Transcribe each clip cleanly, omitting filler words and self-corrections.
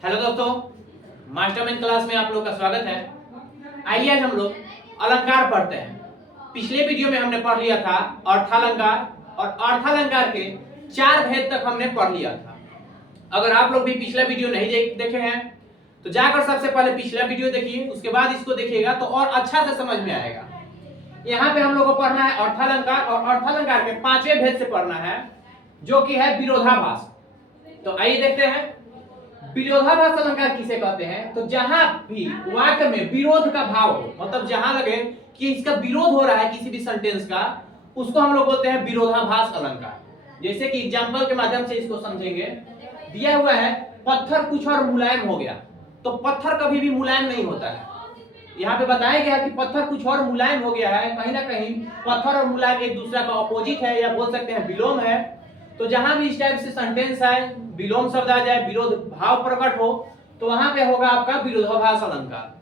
Hello दोस्तों, mastermind class में आप लोग का स्वागत है। आइए आज हम लोग अलंकार पढ़ते हैं। पिछले वीडियो में हमने पढ़ लिया था अर्थालंकार और अर्थालंकार के 4 भेद तक हमने पढ़ लिया था। अगर आप लोग भी पिछला वीडियो नहीं देखे हैं तो जाकर सबसे पहले पिछला वीडियो देखिए, उसके बाद इसको देखिएगा तो और अच्छा से समझ में आएगा। यहाँ पे हम लोग को पढ़ना है अर्थालंकार और अर्थालंकार के 5वें भेद से पढ़ना है, जो कि है विरोधाभास। तो आइए देखते हैं विरोधाभास अलंकार किसे कहते हैं। तो जहां भी वाक्य में विरोध का भाव हो, मतलब जहां लगे कि इसका विरोध हो रहा है किसी भी सेंटेंस का, उसको हम लोग बोलते हैं विरोधाभास अलंकार। जैसे कि एग्जांपल के माध्यम से इसको समझेंगे। दिया हुआ है पत्थर कुछ और मुलायम हो गया, तो पत्थर कभी भी मुलायम नहीं होता है। यहाँ पे बताया गया कि पत्थर कुछ और मुलायम हो गया है। कहीं ना कहीं पत्थर और मुलायम एक दूसरे का अपोजिट है, या बोल सकते हैं विलोम है। तो जहां भी इस टाइप से सेंटेंस आए, विलोम शब्द आ जाए, विरोध भाव प्रकट हो, तो वहां पे होगा आपका विरोधाभास अलंकार।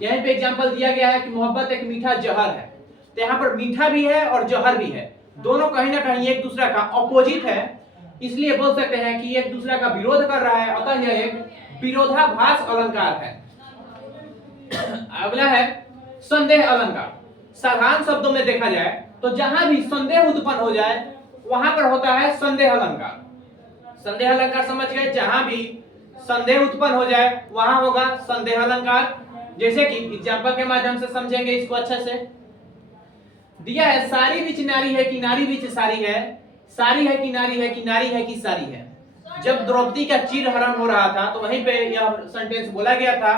यहीं पे एग्जांपल दिया गया है कि मोहब्बत एक मीठा जहर है। तो यहाँ पर मीठा भी है और जहर भी है, दोनों कहीं ना कहीं एक दूसरे का अपोजिट है, इसलिए बोल सकते हैं कि एक दूसरे का विरोध कर रहा है, अतः यह एक विरोधाभास अलंकार है। अगला है संदेह अलंकार। साधारण शब्दों में देखा जाए तो जहां भी संदेह उत्पन्न हो जाए वहां पर होता है संदेह अलंकार। संदेह अलंकार समझ गए, जहां भी संदेह उत्पन्न हो जाए वहां होगा संदेह अलंकार। जैसे कि एग्जांपल के माध्यम से समझेंगे इसको अच्छे से। दिया है सारी बीच नारी है कि नारी बीच सारी है, सारी है कि नारी है कि नारी है कि सारी है। जब द्रौपदी का चीरहरण हो रहा था तो वहीं पे यह सेंटेंस बोला गया था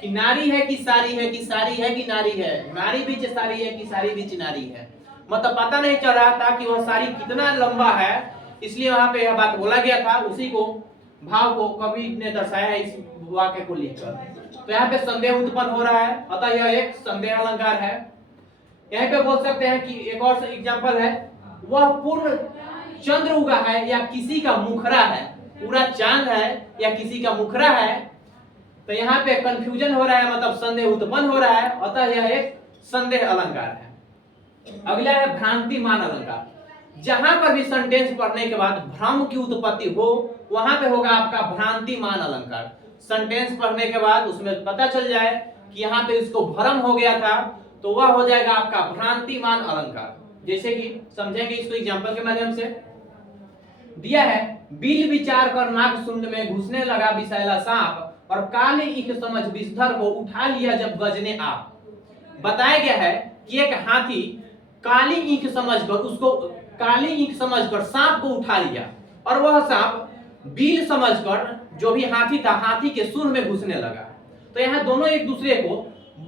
कि नारी है कि सारी है कि सारी है कि नारी है, नारी बीच सारी है कि सारी बीच नारी है। मतलब पता नहीं चल रहा था कि वह सारी कितना लंबा है, इसलिए वहां पे यह बात बोला गया था। उसी को भाव को कवि ने दर्शाया है इस वाक्य को लिखकर। तो यहाँ पे संदेह उत्पन्न हो रहा है, अतः यह एक संदेह अलंकार है। यहाँ पे बोल सकते हैं कि एक और एग्जांपल है, वह पूर्ण चंद्र उगा है या किसी का मुखरा है, पूरा चांद है या किसी का मुखरा है। तो यहाँ पे कंफ्यूजन हो रहा है, मतलब संदेह उत्पन्न हो रहा है, अतः यह एक संदेह अलंकार है। अगला है भ्रांतिमान अलंकार। जहां पर भी सेंटेंस पढ़ने के बाद भ्रम की उत्पत्ति हो वहां पे होगा आपका भ्रांतिमान अलंकार। सेंटेंस पढ़ने के बाद उसमें पता चल जाए कि यहाँ पे इसको भ्रम हो गया था, तो वह हो जाएगा आपका भ्रांतिमान अलंकार। जैसे कि समझेंगे इसको एग्जांपल के माध्यम से। दिया है बिल विचार कर नाक सुंड में घुसने लगा विषैला सांप, और काली ईख समझ विषधर को उठा लिया जब गजने आप। बताया गया है कि एक हाथी काली ईख समझकर सांप को उठा लिया, और वह सांप बिल समझकर जो भी हाथी था हाथी के सूंड में घुसने लगा। तो यहाँ दोनों एक दूसरे को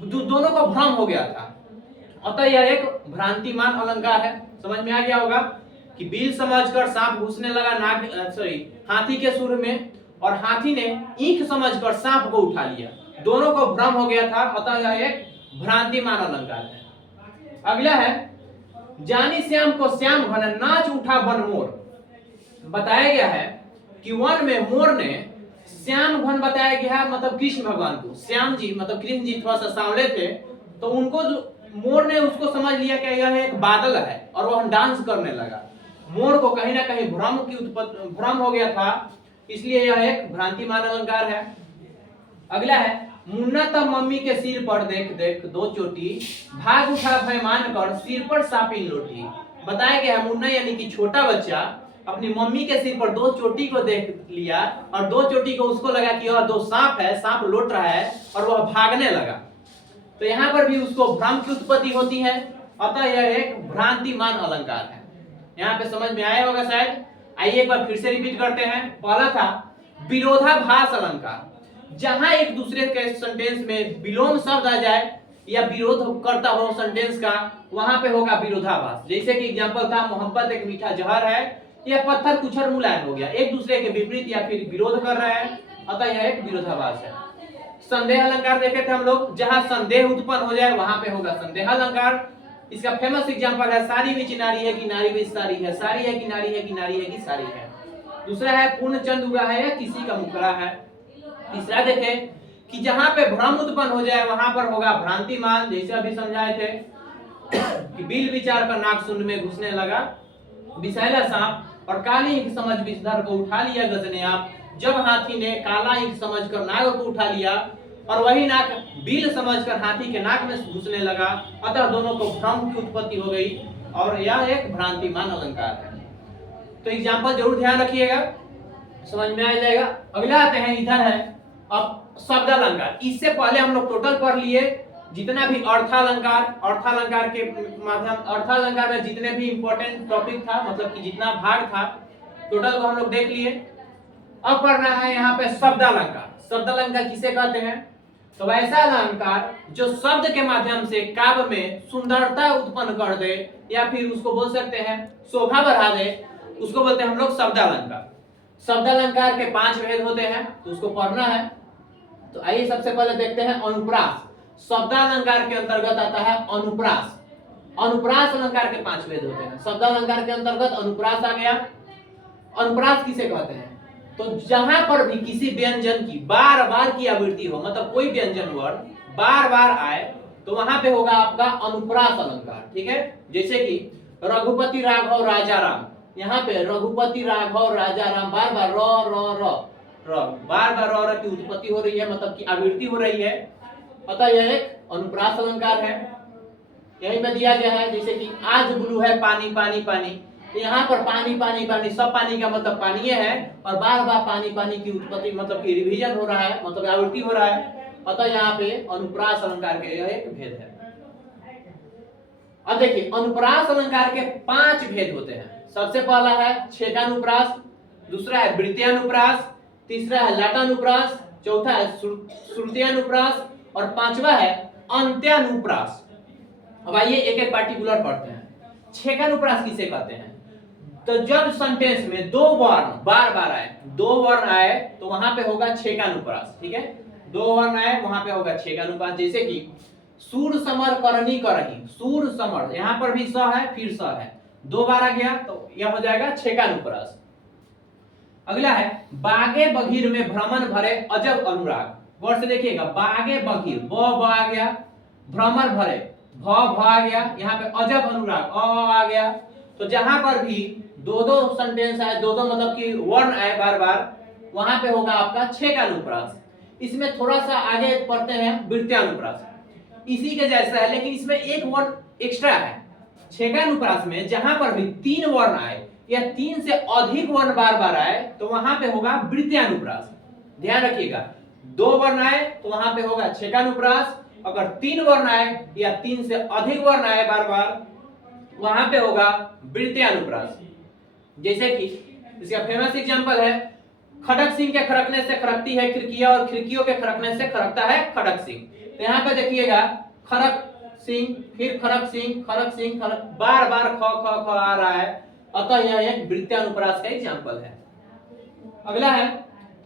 दोनों को भ्रम हो गया था, अतः यह एक भ्रांतिमान अलंकार है। समझ में आ गया होगा कि बिल समझकर सांप घुसने लगा हाथी के सूंड में, और हाथी ने ईख समझकर सांप को उठा लिया, दोनों को भ्रम हो गया था, अतः यह एक भ्रांतिमान अलंकार है। अगला है जानी श्याम को श्याम घन नाच उठा वन मोर। बताया गया है कि वन में मोर ने श्याम घन बताया गया है, मतलब कृष्ण भगवान को। श्याम जी मतलब कृष्ण जी थोड़ा सा सांवले थे, तो उनको मोर ने उसको समझ लिया कि यह एक बादल है, और वह डांस करने लगा। मोर को कहीं ना कहीं भ्रम हो गया था, इसलिए यह एक भ्रांतिमान अलंकार है। अगला है मुन्ना तब मम्मी के सिर पर देख देख दो चोटी, भाग उठा भयमान कर सिर पर सापिन लोटी। बताया गया है मुन्ना यानी कि छोटा बच्चा अपनी मम्मी के सिर पर 2 चोटी को देख लिया, और 2 चोटी को उसको लगा कि यह 2 सांप है, सांप लौट रहा है, और वह भागने लगा। तो यहाँ पर भी उसको भ्रम की उत्पत्ति होती है, अतः यह एक भ्रांतिमान अलंकार है। यहाँ पे समझ में आया होगा शायद। आइए एक बार फिर से रिपीट करते हैं। पहला था विरोधाभास अलंकार। जहां एक दूसरे के सेंटेंस में विलोम शब्द आ जाए या विरोध करता हो सेंटेंस का, वहां पे होगा विरोधाभास। जैसे कि एग्जांपल था मोहब्बत एक मीठा जहर है, या पत्थर कुछ और मुलायम हो गया, एक दूसरे के विपरीत या फिर विरोध कर रहा है, अतः यह एक विरोधाभास है। संदेह अलंकार देखे थे हम लोग, जहां संदेह उत्पन्न हो जाए वहां पे होगा संदेह अलंकार। इसका फेमस एग्जांपल है सारी बीच नारी है कि नारी बीच सारी है, सारी है कि नारी है कि नारी है कि सारी है। दूसरा है पूर्ण चंद उगा है या किसी का मुखरा है। तीसरा देखे कि जहां पे भ्रम उत्पन्न हो जाए वहां पर होगा भ्रांतिमान। जैसे अभी समझाए थे कि बिल विचार कर नाक सुंड में घुसने लगा विषैला सांप, और काली ईख समझ विषधर को उठा लिया गजने आप। जब हाथी ने काला ईंट समझकर नाग को उठा लिया और वही नाग बिल समझकर हाथी के नाक में घुसने लगा, अतः दोनों को भ्रम की उत्पत्ति हो गई और यह एक भ्रांतिमान अलंकार है। तो एग्जाम्पल जरूर ध्यान रखिएगा, समझ में आ जाएगा। अगला आते हैं, इधर है अब शब्द अलंकार। इससे पहले हम लोग टोटल पढ़ लिए जितना भी अर्थालंकार, अर्थालंकार के माध्यम, अर्थालंकार में जितने भी इंपॉर्टेंट टॉपिक था, मतलब कि जितना भाग था टोटल को हम लोग देख लिए। अब पढ़ना है यहाँ पे शब्द अलंकार। शब्द अलंकार किसे कहते हैं? तो वैसा अलंकार जो शब्द के माध्यम से काव्य में सुंदरता उत्पन्न कर दे या फिर उसको बोल सकते हैं शोभा बढ़ा दे, उसको बोलते हैं हम लोग शब्द अलंकार। शब्द अलंकार के 5 भेद होते हैं, तो उसको पढ़ना है। तो आइए सबसे पहले देखते हैं अनुप्रास। शब्द अलंकार के अंतर्गत आता है अनुप्रास। अनुप्रास अलंकार के 5 भेद होते हैं। शब्द अलंकार के अंतर्गत अनुप्रास आ गया। अनुप्रास किसे कहते हैं? तो जहां पर भी किसी व्यंजन की बार बार की आवृत्ति हो, मतलब कोई व्यंजन वर्ण बार बार आए, तो वहां पे होगा आपका अनुप्रास अलंकार। ठीक है, जैसे कि रघुपति राघव राजा राम, यहाँ पे रघुपति राघव राजा राम बार बार बार बार र की उत्पत्ति हो रही है, मतलब की आवृत्ति हो रही है, अतः यह एक अनुप्रास अलंकार है। यहीं पे दिया गया है जैसे कि आज ब्लू है पानी पानी पानी, तो यहाँ पर पानी पानी पानी, सब पानी का मतलब पानी है और बार बार पानी पानी की उत्पत्ति मतलब की रिवीजन हो रहा है, मतलब आवृत्ति हो रहा है, अतः यहाँ पे अनुप्रास अलंकार के यह एक भेद है। अब देखिए अनुप्रास अलंकार के 5 भेद होते हैं। सबसे पहला है छेकानुप्रास, दूसरा है वृत्त्यानुप्रास, तीसरा है लाटानुप्रास, चौथा है श्रुत्यानुप्रास और 5वां है अंत्यानुप्रास। अब आइए एक एक पार्टिकुलर पढ़ते हैं। छेकानुप्रास किसे कहते हैं? तो जब सेंटेंस में 2 वर्ण बार बार आए, 2 वर्ण आए तो वहां पे होगा छेकानुप्रास। ठीक है, 2 वर्ण आए वहां पे होगा छेकानुप्रास। जैसे कि सूर समर करनी करही, सूर समर, यहाँ पर भी स है फिर स है, 2 बार आ गया तो यह हो जाएगा छेकानुप्रास। अगला है बागे बघीर में भ्रमण भरे अजब अनुराग। गौर से देखिएगा, बागे बघीर ब आ गया, भ्रमण भरे भ आ गया, यहाँ पे अजब अनुराग आ गया। तो जहां पर भी 2 सेंटेंस आए, 2 मतलब कि वर्ण आए बार बार, वहां पे होगा आपका छेकानुप्रास। इसमें थोड़ा सा आगे पढ़ते हैं वृत्त्यानुप्रास, इसी के जैसा है लेकिन इसमें एक वर्ण एक्स्ट्रा है। छेकानुप्रास में जहां पर भी 3 वर्ण आए या 3 से अधिक वर्ण बार बार आए तो वहां पे होगा वृत्त्यानुप्रास। ध्यान रखिएगा, 2 वर्ण आए तो वहां पे होगा छेकानुप्रास, अगर 3 वर्ण आए या 3 से अधिक वर्ण आए बार बार, वहां पे होगा वृत्त्यानुप्रास। जैसे कि इसका फेमस एग्जांपल है खड़क सिंह के खड़कने से खड़कती है खिड़कियां और खिड़कियों के खड़कने से खड़कता है खड़क सिंह। तो यहाँ पे देखिएगा खड़क सिंह, फिर खड़क सिंह, खड़क सिंह, खड़क, बार बार ख ख ख आ रहा है, अतः यह एक वृत्त्यानुप्रास का एग्जांपल है। अगला है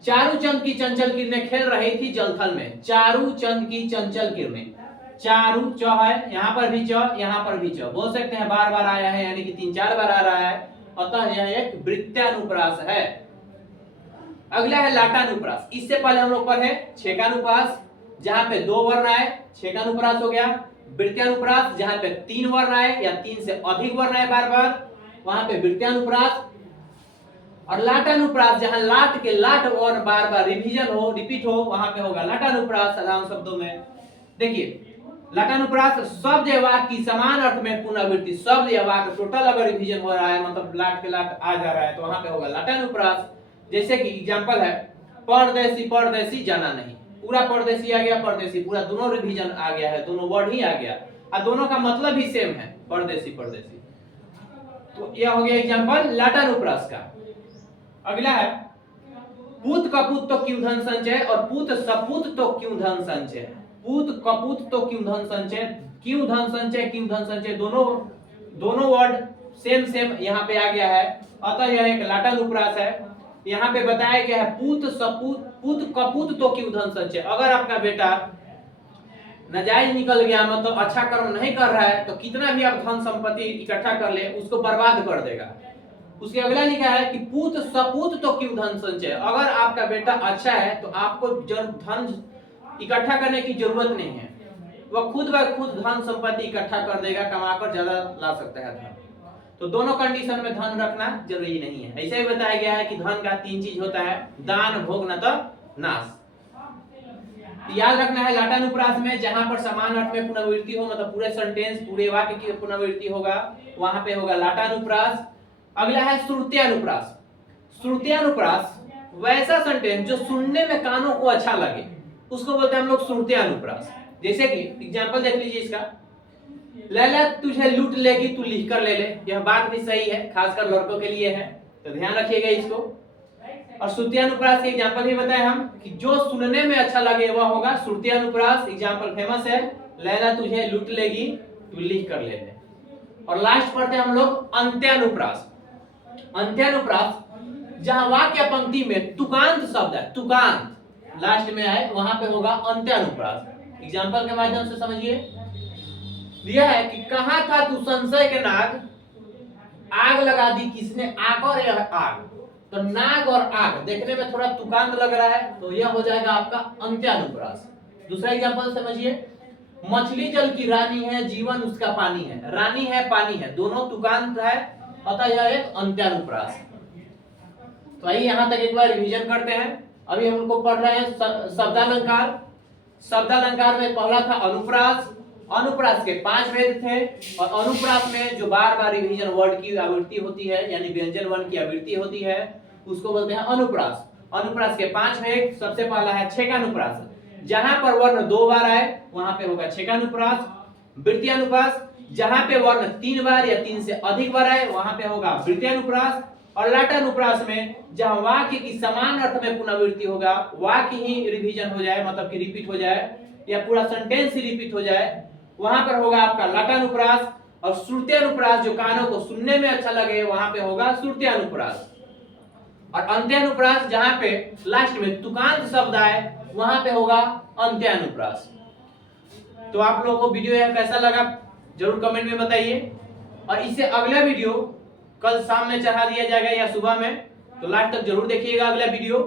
चारूचंद की चंचल किरणें खेल रही थी जलथल में। चारूचंद की चंचल किरणें, चारू च है, यहाँ पर भी च, यहाँ पर भी च, बोल सकते हैं बार बार आया है, यानी कि 3-4 बार आ रहा है, अतः यह एक वृत्त्यानुप्रास है। अगला है लाटानुप्रास। इससे पहले हम लोग पढ़े छेकानुप्रास, जहां पे 2 वर्ण आए छेकानुप्रास हो गया। वृत्त्यानुप्रास जहां पे 3 वर्ण आए या 3 से अधिक वर्ण आए बार बार, वहां पे वृत्त्यानुप्रास। और लाटानुप्रास जहां लाट के लाट वर्ण बार बार रिवीजन हो, रिपीट हो, वहां पे होगा लाटानुप्रास। साधारण शब्दों में देखिए लाटानुप्रास शब्द या वाक्य की समान अर्थ में पुनरावृत्ति, शब्द या वाक्य टोटल अगर रिवीजन हो रहा है, मतलब लाट के लाट आ जा रहा है, तो वहां पे होगा लाटानुप्रास। जैसे कि एग्जांपल है परदेसी परदेसी जाना नहीं, पूरा परदेसी आ गया, परदेसी पूरा दोनों रिवीजन आ गया है, दोनों वर्ड ही आ गया और दोनों का मतलब ही सेम है, परदेसी परदेसी। तो यह हो गया एग्जांपल लाटानुप्रास का। अगला है पूत कपूत तो क्यों धन संचय और पूत सपूत तो क्यों धन संचय। पूत कपूत तो क्यों धन संचय, क्यों धन संचय, क्यों धन संचय, दोनों वर्ड सेम सेम यहाँ पे आ गया है, अतः यह एक लाटानुप्रास है। यहाँ पे बताया गया है पूत सपूत, पूत कपूत तो क्यों धन संचय। अगर आपका बेटा नाजायज निकल गया, मतलब अच्छा कर्म नहीं कर रहा है, तो कितना भी आप धन संपत्ति इकट्ठा कर ले उसको बर्बाद कर देगा। उसके अगला लिखा है कि पूत सपूत तो क्यों धन संचय। अगर आपका बेटा अच्छा है तो आपको धन इकट्ठा करने की जरूरत नहीं है, वह खुद ब खुद धन संपत्ति इकट्ठा कर देगा, कमाकर ज्यादा ला सकता है धन। तो दोनों कंडीशन में धन रखना जरूरी नहीं है। ऐसे ही बताया गया है कि धन का 3 चीज होता है, दान, भोग, न तो नाश। याद रखना है लाटानुप्रास में जहां पर समान अर्थ में पुनरावृत्ति हो, मतलब पूरे सेंटेंस पूरे वाक्य की पुनरावृत्ति होगा, वहां पे होगा लाटानुप्रास। अगला है श्रुत्यानुप्रास। श्रुत्यानुप्रास वैसा सेंटेंस जो सुनने में कानों को अच्छा लगे, उसको बोलते हैं हम लोग श्रुत्यानुप्रास। जैसे कि एग्जांपल देख लीजिए इसका, लैला तुझे लूट लेगी तू लिख कर ले ले। यह बात भी सही है, खासकर लड़कों के लिए है, तो ध्यान रखिएगा इसको। और श्रुत्यानुप्रास के एग्जांपल भी बताए हम कि जो सुनने में अच्छा लगे वह होगा श्रुत्यानुप्रास। एग्जांपल फेमस है, लैला तुझे लूट लेगी तू लिख कर ले ले। और लास्ट पढ़ते हैं हम लोग अंत्यानुप्रास। अंत्यानुप्रास जहां वाक्य पंक्ति में तुकांत शब्द है, तुकांत लास्ट में आए, वहां पे होगा अंत्यानुप्रास। एग्जांपल के माध्यम से समझिए, दिया है कि कहा था तू संशय के नाग, आग लगा दी किसने आग और यह आग। तो नाग और आग देखने में थोड़ा तुकांत लग रहा है, तो यह हो जाएगा आपका अंत्यानुप्रास। दूसरा एग्जांपल समझिए, मछली जल की रानी है जीवन उसका पानी है। रानी है पानी है, दोनों तुकांत है, अतः यह एक अंत्यानुप्रास। तो आइए यहां तक एक बार रिवीजन करते हैं। अभी हम लोग पढ़ रहे हैं शब्दालंकार। शब्दालंकार में पहला था अनुप्रास। अनुप्रास के 5 भेद थे, और अनुप्रास में जो बार बार रिवीजन वर्ड की आवृत्ति होती है, यानी व्यंजन वर्ण की आवृत्ति होती है, उसको बोलते हैं अनुप्रास। अनुप्रास के 5 भेद, सबसे पहला है छेकानुप्रास। जहां पर वर्ण 2 बार आए वहां पे होगा छेकानुप्रास। वृत्तीयानुप्रास जहां पे वर्ण 3 बार या 3 से अधिक बार आए वहां पे होगा वृत्तीयानुप्रास। और लाटानुप्रास में जहां वाक्य की समान अर्थ में पुनरावृत्ति होगा, वाक्य ही रिवीजन हो जाए, मतलब कि रिपीट हो जाए, या पूरा सेंटेंस ही रिपीट हो जाए, वहां पर होगा आपका लाटानुप्रास। और श्रुत्यानुप्रास जो कानों को सुनने में अच्छा लगे, वहां पे होगा श्रुत्यानुप्रास। और अंत्यानुप्रास जहां पे लास्ट में तुकांत शब्द आए, वहां पे होगा अंत्यानुप्रास। तो आप लोगों को वीडियो यह कैसा लगा जरूर कमेंट में बताइए। और इससे अगला वीडियो कल शाम में चढ़ा दिया जाएगा या सुबह में, तो लास्ट तक जरूर देखिएगा अगला वीडियो।